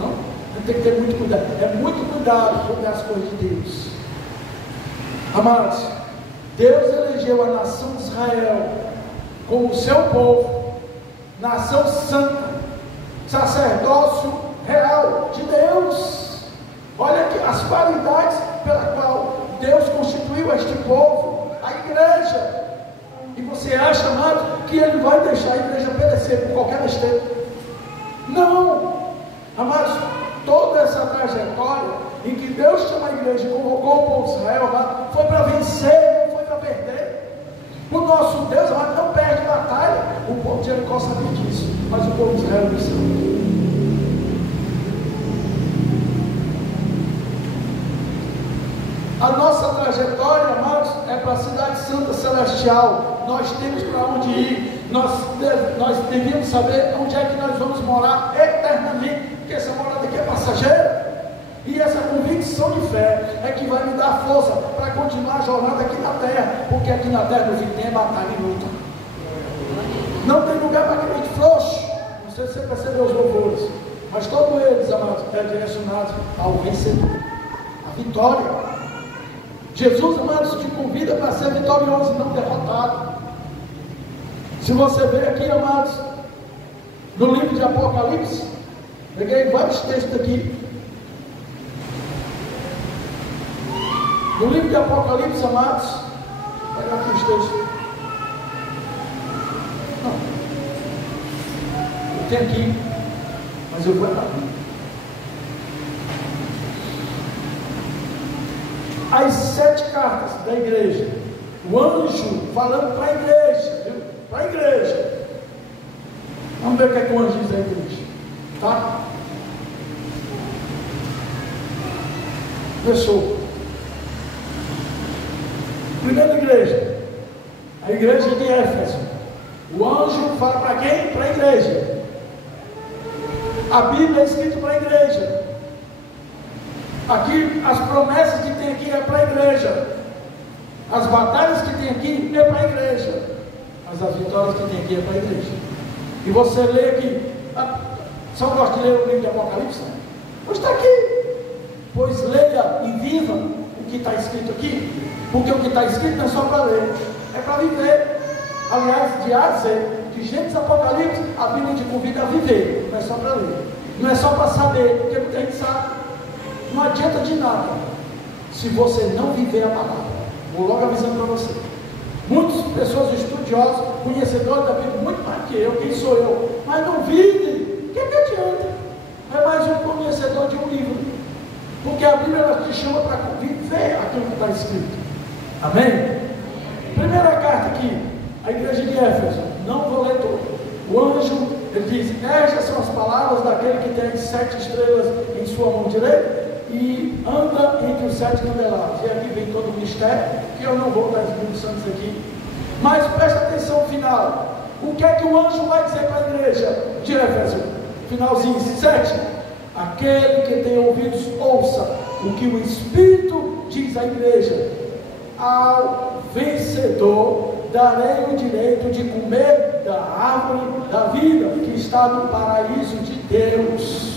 não. Tem que ter muito cuidado. É muito cuidado sobre as coisas de Deus. Amados, Deus elegeu a nação de Israel como o seu povo, nação santa, sacerdócio real de Deus. Olha aqui as qualidades pela qual Deus constituiu este povo, a igreja. E você acha, amado, que Ele vai deixar a igreja perecer por qualquer besteira? Não, amados. Toda essa trajetória em que Deus chama a igreja e convocou o povo de Israel, foi para vencer, não foi para perder. O nosso Deus não perde batalha. O povo de Jericó sabia disso, mas o povo de Israel não sabia. A nossa trajetória, amados, é para a cidade santa celestial. Nós temos para onde ir. Nós devíamos saber onde é que nós vamos morar eternamente, porque essa morada aqui é passageira. E essa convicção de fé é que vai me dar força para continuar a jornada aqui na terra, porque aqui na terra no fim tem batalha e luta. Não tem lugar para crente frouxo. Não sei se você percebeu os louvores, mas todos eles, amados, é direcionado ao vencedor, à vitória. Jesus, amados, te convida para ser vitorioso e não derrotado. Se você ver aqui, amados, no livro de Apocalipse, peguei vários textos aqui. No livro de Apocalipse, amados, vou pegar aqui os textos. Não, eu tenho aqui, mas eu vou lá. As 7 cartas da igreja, o anjo falando para a igreja, viu? Para a igreja. Vamos ver o que é que o anjo diz à igreja, tá? Fechou. Primeira igreja, a igreja de Éfeso. O anjo fala para quem? Para a igreja. A Bíblia é escrita para a igreja. Aqui, as promessas que tem aqui é para a igreja. As batalhas que tem aqui é para a igreja. Mas as vitórias que tem aqui é para a igreja. E você lê aqui. Só gosta de ler o livro de Apocalipse? Pois está aqui. Pois leia e viva o que está escrito aqui. Porque o que está escrito não é só para ler, é para viver. Aliás, de A a Z, de Gênesis Apocalipse, a Bíblia te convida a viver, não é só para ler, não é só para saber, porque muita gente sabe. Não adianta de nada se você não viver a palavra. Vou logo avisando para você. Muitas pessoas estudiosas, conhecedoras da Bíblia, muito mais que eu, quem sou eu, mas não vivem. O que adianta? É mais um conhecedor de um livro, porque a Bíblia ela te chama para viver aquilo que está escrito. Amém? Primeira carta aqui, a igreja de Éfeso. Não vou ler todo. O anjo, ele diz: estas são as palavras daquele que tem 7 estrelas em sua mão direita e anda entre os 7 candelabros. E aqui vem todo o mistério, que eu não vou dar instruções aqui. Mas presta atenção no final. O que é que o anjo vai dizer para a igreja de Éfeso? Finalzinho 7. Aquele que tem ouvidos, ouça o que o Espírito diz à igreja. Ao vencedor darei o direito de comer da árvore da vida que está no paraíso de Deus.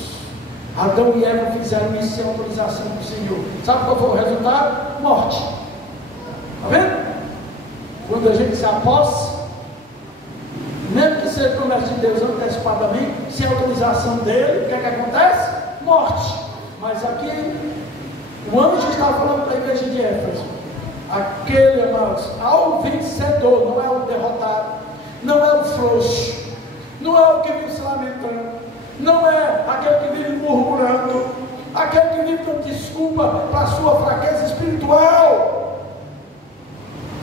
Adão e Eva fizeram isso sem autorização do Senhor. Sabe qual foi o resultado? Morte. Está vendo? Quando a gente se apossa, mesmo que seja promessa de Deus antecipadamente, sem autorização dele, o que é que acontece? Morte. Mas aqui o anjo está falando para a igreja de Éfeso. Aquele, amados, ao vencedor, não é o derrotado, não é o frouxo, não é o que vive se lamentando, não é aquele que vive murmurando, aquele que vive dando desculpa para a sua fraqueza espiritual,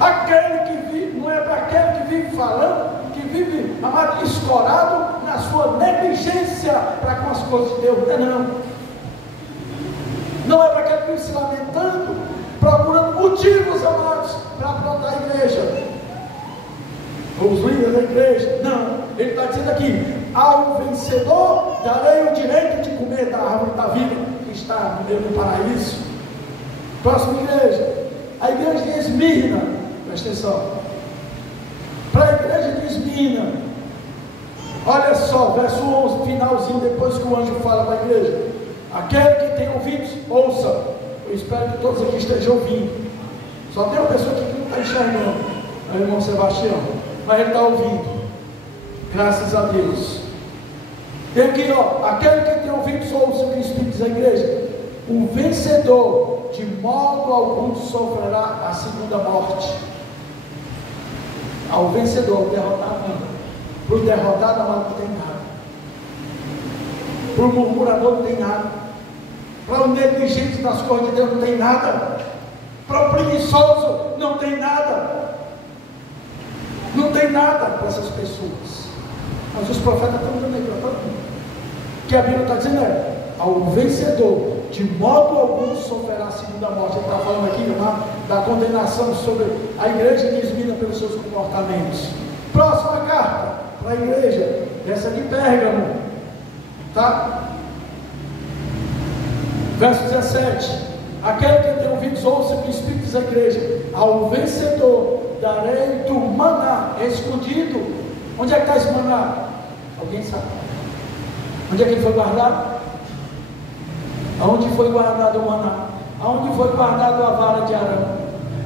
aquele que vive, não é para aquele que vive falando, que vive, amado, escorado na sua negligência para com as coisas de Deus, não é para aquele que vive se lamentando, procurando motivos, amados, para aprontar a igreja, os líderes da igreja. Não, ele está dizendo aqui: ao vencedor darei o direito de comer da árvore da vida que está no meio do paraíso. Próxima igreja, a igreja de Esmirna. Presta atenção, para a igreja de Esmirna, olha só, verso 11, finalzinho, depois que o anjo fala para a igreja: aquele que tem ouvidos, ouça. Eu espero que todos aqui estejam ouvindo. Só tem uma pessoa aqui que não está enxergando, é o irmão Sebastião, mas ele está ouvindo. Graças a Deus. Tem aqui, ó, aquele que tem ouvidos, ouça o que o Espírito diz à igreja: o vencedor de modo algum sofrerá a segunda morte. Ao vencedor, o derrotado não. Para o derrotado, amado, não tem nada. Para o murmurador, não tem nada. Para o negligente das coisas de Deus, não tem nada. Para o preguiçoso, não tem nada. Não tem nada para essas pessoas. Mas os profetas estão dando aí para todo mundo. O que a Bíblia está dizendo é: ao vencedor, de modo algum sofrerá a segunda morte. Ele está falando aqui da condenação sobre a igreja desvida pelos seus comportamentos. Próxima carta para a igreja, essa de Pérgamo, tá? Verso 17: aquele que tem ouvidos, ouça o que o Espírito diz à igreja: ao vencedor darei do maná escondido. Onde é que está esse maná? Alguém sabe? Onde é que ele foi guardado? Aonde foi guardado o maná? Aonde foi guardado a vara de Arão?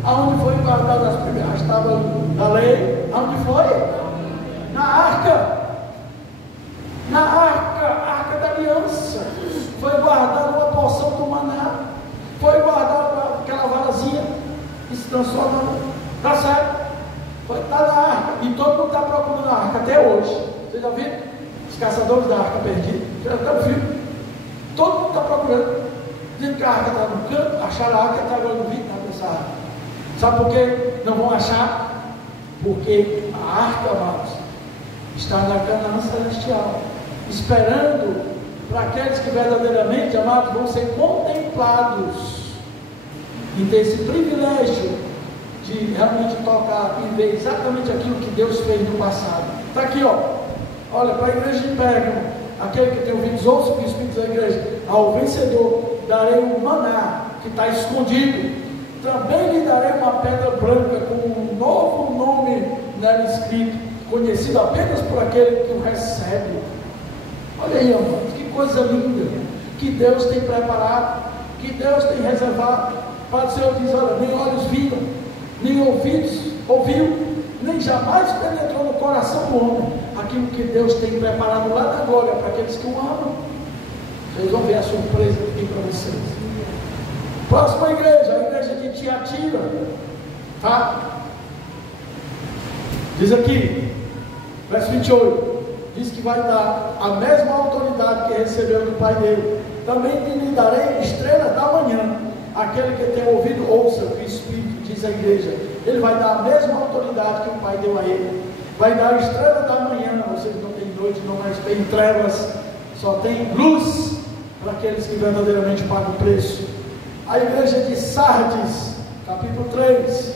Aonde foi guardado as primeiras tábuas da lei? Aonde foi? Na arca. Na arca, a arca da aliança. Foi guardada uma porção do maná. Foi guardada aquela varazinha que se transforma. Está certo? Está na arca. E todo mundo está procurando a arca até hoje. Vocês já viram? Os caçadores da arca perdidos. Já está o filme. Todo mundo está procurando. Dizendo que a arca está no canto. Acharam a arca e está agora no vídeo. Nessa arca. Sabe por que não vão achar? Porque a arca, amados, está na Canaã celestial, esperando para aqueles que verdadeiramente, amados, vão ser contemplados e ter esse privilégio de realmente tocar e ver exatamente aquilo que Deus fez no passado. Está aqui, ó. Olha, para a igreja de Pérgamo, aquele que tem ouvidos, ouça o que o Espírito da igreja: ao vencedor darei um maná que está escondido. Também lhe darei uma pedra branca com um novo nome nela escrito, conhecido apenas por aquele que o recebe. Olha aí, amados, que coisa linda que Deus tem preparado, que Deus tem reservado. Para o Senhor diz: olha, nem olhos viram, nem ouvidos ouviu, nem jamais penetrou no coração do homem aquilo que Deus tem preparado lá na glória para aqueles que o amam. Vocês vão ver a surpresa que tem para vocês. Próxima igreja, a igreja de Tiatira, tá? Diz aqui, verso 28, diz que vai dar a mesma autoridade que recebeu do pai dele. Também lhe darei estrela da manhã. Aquele que tem ouvido, ouça o que o Espírito diz à igreja. Ele vai dar a mesma autoridade que o pai deu a ele. Vai dar a estrela da manhã. Vocês não tem noite, não, mas tem trevas, só tem luz para aqueles que verdadeiramente pagam o preço. A igreja de Sardes, capítulo 3,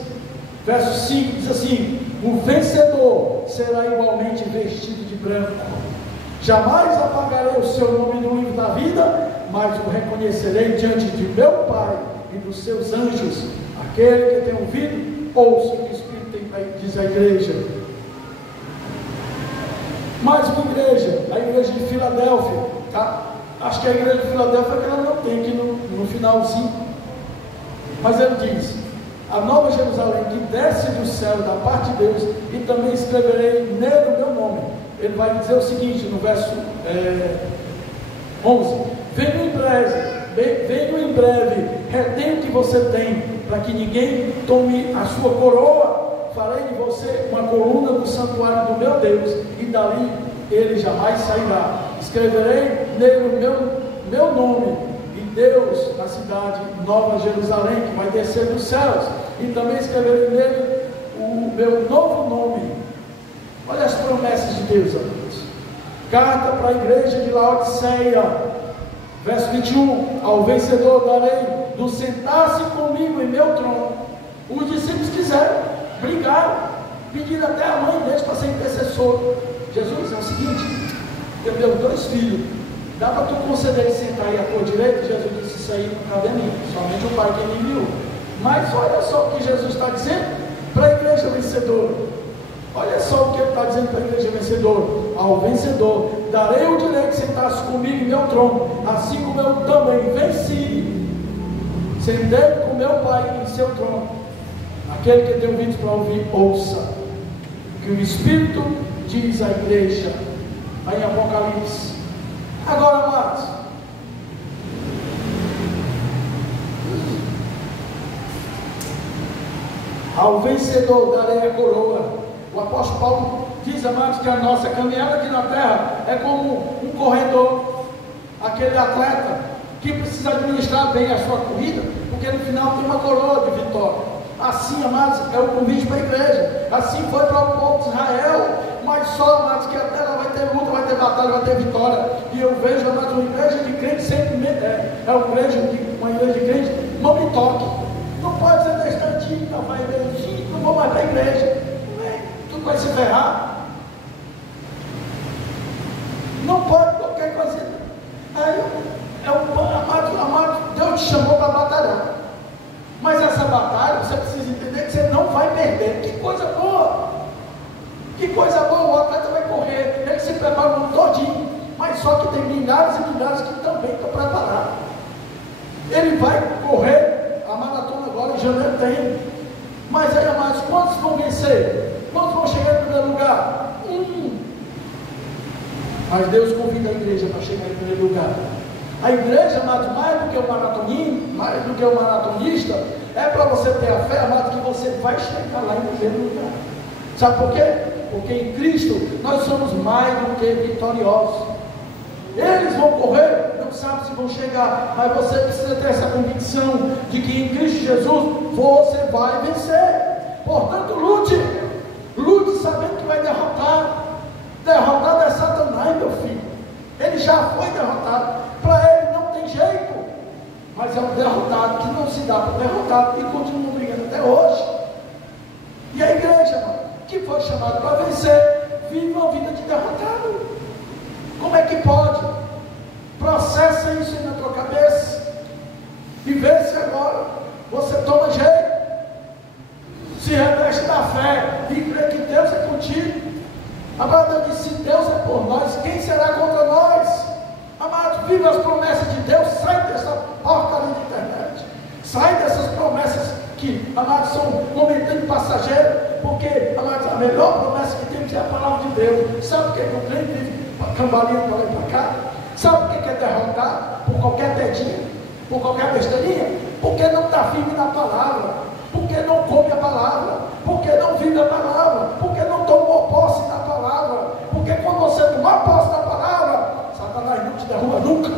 verso 5, diz assim: o vencedor será igualmente vestido de branco. Jamais apagarei o seu nome no livro da vida, mas o reconhecerei diante de meu Pai e dos seus anjos. Aquele que tem ouvido, ouça o que o Espírito diz à igreja. Mais uma igreja, a igreja de Filadélfia, tá? Acho que a igreja de Filadélfia que ela não tem aqui no finalzinho, mas ele diz: a nova Jerusalém que desce do céu da parte de Deus, e também escreverei nele o meu nome. Ele vai dizer o seguinte no verso 11: venho em breve, retém o que você tem, para que ninguém tome a sua coroa. Farei de você uma coluna do santuário do meu Deus, e dali ele jamais sairá. Escreverei nele o meu nome, e Deus na cidade Nova Jerusalém, que vai descer dos céus, e também escreverei nele o meu novo nome. Olha as promessas de Deus, amigos. Carta para a igreja de Laodiceia, verso 21: ao vencedor darei do sentar-se comigo em meu trono. Os discípulos quiseram, brigaram, pediram até a mãe deles para ser intercessor. Jesus, é o seguinte: eu dei 2 filhos, dá para tu conceder e sentar aí à tua direita? Jesus disse: isso aí não cabe a mim, somente o Pai que me enviou. Mas olha só o que Jesus está dizendo para a igreja vencedora. Olha só o que ele está dizendo para a igreja vencedora: ao vencedor darei o direito de sentar-se comigo em meu trono, assim como eu também venci, sentei com meu Pai em seu trono. Aquele que tem ouvidos para ouvir, ouça o que o Espírito diz à igreja. Aí em Apocalipse. Agora, amados, ao vencedor darei a coroa. O apóstolo Paulo diz, amados, que a nossa caminhada aqui na terra é como um corredor, aquele atleta que precisa administrar bem a sua corrida, porque no final tem uma coroa de vitória. Assim, amados, é o convite para a igreja. Assim foi para o povo de Israel. Mas só, amados, que até lá vai ter luta, vai ter batalha vai ter vitória. E eu vejo, amados, uma igreja de crente sempre uma igreja de crente, não me toque. Não pode ser testante, não vai igreja, não vou mais para a igreja. Tu vai se ferrar. Não pode qualquer coisa. Aí, amado, Deus te chamou para batalhar. Mas essa batalha, você precisa entender que você não vai perder. Que coisa boa! Que coisa boa! O atleta vai correr, ele se prepara o mundo todinho. Mas só que tem milhares e milhares que também estão preparados. Ele vai correr a maratona agora, em janeiro tem. Mas aí, amados, quantos vão vencer? Quantos vão chegar em primeiro lugar? Mas Deus convida a igreja para chegar em primeiro lugar. A igreja, amado, mais do que o maratoninho, mais do que o maratonista, é para você ter a fé, amado, que você vai chegar lá em primeiro lugar. Sabe por quê? Porque em Cristo nós somos mais do que vitoriosos. Eles vão correr, não sabem se vão chegar, mas você precisa ter essa convicção de que em Cristo Jesus você vai vencer. Portanto, lute sabendo que vai derrotar. Derrotado é Satanás, meu filho. Ele já foi derrotado. Para ele não tem jeito. Mas é um derrotado que não se dá para derrotado e continua brigando até hoje. E a igreja, mano, que foi chamada para vencer, vive uma vida de derrotado. Como é que pode? Processa isso aí na tua cabeça e vê se agora você toma jeito, se reveste da fé e crê que Deus é contigo. Agora Deus disse: se Deus é por nós, quem será contra nós? Amados, viva as promessas de Deus. Sai dessa porcaria de internet. Sai dessas promessas que, amados, são momentâneas, passageiras. Porque, amados, a melhor promessa que temos é a palavra de Deus. Sabe o que o crente vive cambaleando para lá e para cá? Sabe o que é derrotar por qualquer dedinha, por qualquer besteirinha? Porque não está firme na palavra, porque não come a palavra, porque não vive a palavra, porque não tomou posse da palavra. Porque quando você tomar posse da palavra, Satanás não te derruba nunca.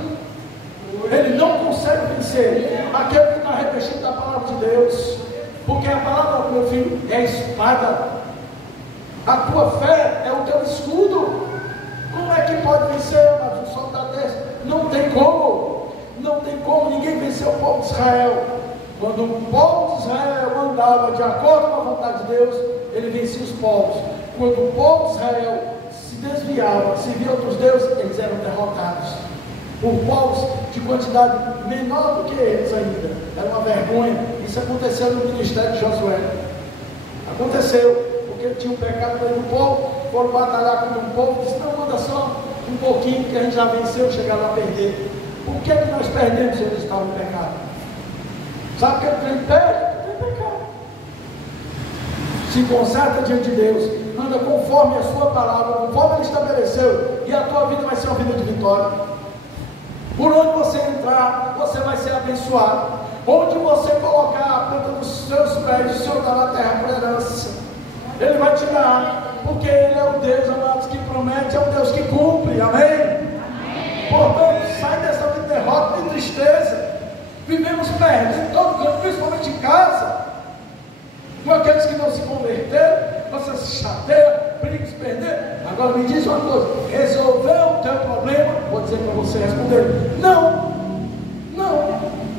Ele não consegue vencer aquele que está revestido da palavra de Deus. Porque a palavra, meu filho, é a espada. A tua fé é o teu escudo. Como é que pode vencer, mas um soldado desse? Não tem como. Não tem como. Ninguém venceu o povo de Israel. Quando o povo de Israel andava de acordo com a vontade de Deus, ele vencia os povos. Quando o povo de Israel se desviava, servia outros deuses, eles eram derrotados por povos de quantidade menor do que eles ainda. Era uma vergonha. Isso aconteceu no ministério de Josué. Aconteceu, porque tinha um pecado no meio do povo, foram batalhar contra um povo, disse: não, manda só um pouquinho, que a gente já venceu, chegaram a perder. Por que nós perdemos se eles estavam no pecado? Sabe o que o crente perde? Tem pecado. Se conserta diante de Deus, anda conforme a sua palavra, conforme Ele estabeleceu, e a tua vida vai ser uma vida de vitória. Por onde você entrar, você vai ser abençoado. Onde você colocar a planta dos seus pés, o Senhor dá na terra por herança. Ele vai te dar, porque Ele é o Deus, amados, que promete, é o Deus que cumpre. Amém? Portanto, sai dessa vida de derrota e tristeza. Vivemos perdendo todo canto, principalmente em casa, com aqueles que não se converteram. Você se chateia, briga, se perder. Agora me diz uma coisa: resolveu o teu problema? Vou dizer para você responder: não.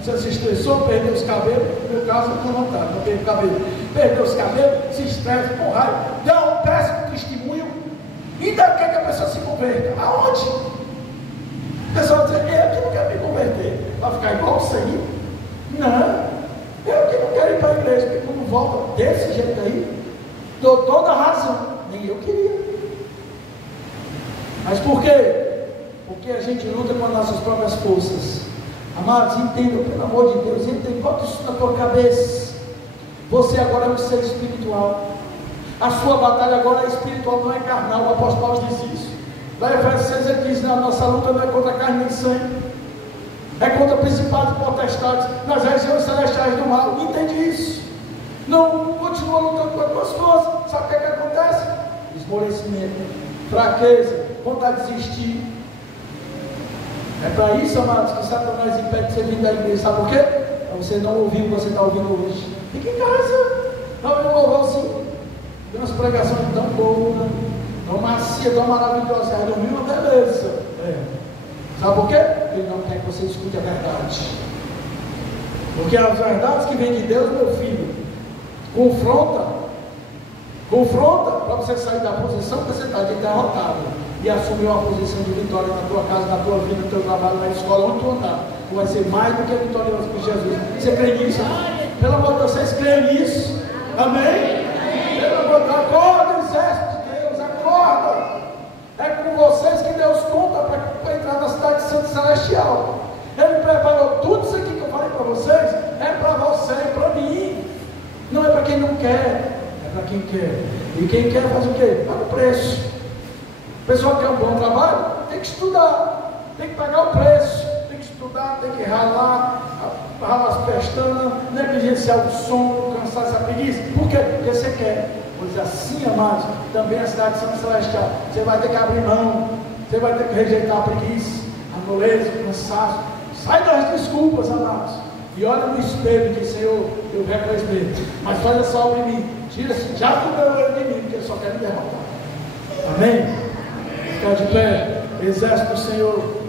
Você se estressou, perdeu os cabelos. No meu caso, eu estou vontade, não perdi o cabelo. Perdeu os cabelos, se estressa, com raiva, dá um péssimo testemunho. E daí quer que a pessoa se converta? Aonde? O pessoal diz: eu que não quero me converter. Vai ficar igual isso aí? Não. Eu que não quero ir para a igreja, porque quando volta desse jeito aí, dou toda a razão. Nem eu queria. Mas por quê? Porque a gente luta com as nossas próprias forças. Amados, entendam, pelo amor de Deus, entendam, bota isso na tua cabeça. Você agora é um ser espiritual. A sua batalha agora é espiritual, não é carnal. O apóstolo Paulo diz isso. Lá em Efésios 6 ele diz: a nossa luta não é contra carne nem sangue, é contra principados e potestades nas regiões celestiais do mal. Entende isso? Não continua lutando com as tuas forças. Sabe o que acontece? Esmorecimento, fraqueza, vontade de desistir. É para isso, amados, que Satanás impede de você vir da igreja. Sabe por quê? Para você não ouvir o que você está ouvindo hoje. Fica em casa. Não ouviu um louvor assim. Tem umas pregações tão boas, tão macia, tão maravilhosa. Aí dormiu uma beleza. Sabe por quê? Ele não quer que você escute a verdade. Porque as verdades que vêm de Deus, meu filho, confronta para você sair da posição que você está de derrotado e assumir uma posição de vitória na tua casa, na tua vida, no teu trabalho, na escola, onde tu andar. Tu vai ser mais do que vitorioso por Jesus. Você crê nisso? Pelo amor de Deus, vocês creem nisso? Amém? Pelo amor de Deus, acorda, exército de Deus, acorda. É com vocês que Deus conta para entrar na cidade santa celestial. Ele preparou tudo isso aqui que eu falei para vocês, é para você e para mim. Não é para quem não quer, é para quem quer. E quem quer faz o quê? Paga o preço. O pessoal que quer um bom trabalho, tem que estudar, tem que pagar o preço, tem que estudar, tem que ralar as pestanas, negligenciar o sono, cansar essa preguiça. Por quê? Porque você quer. Pois assim, amados, também a cidade santa celestial, você vai ter que abrir mão, você vai ter que rejeitar a preguiça, a moleza, o cansaço. Sai das desculpas, amados, e olha no espelho e diz: Senhor, eu reconheço mesmo, mas faz essa obra em mim, tira esse diabo do meu inimigo, porque ele só quer me derrotar. Amém? Ficar de pé, exército do Senhor.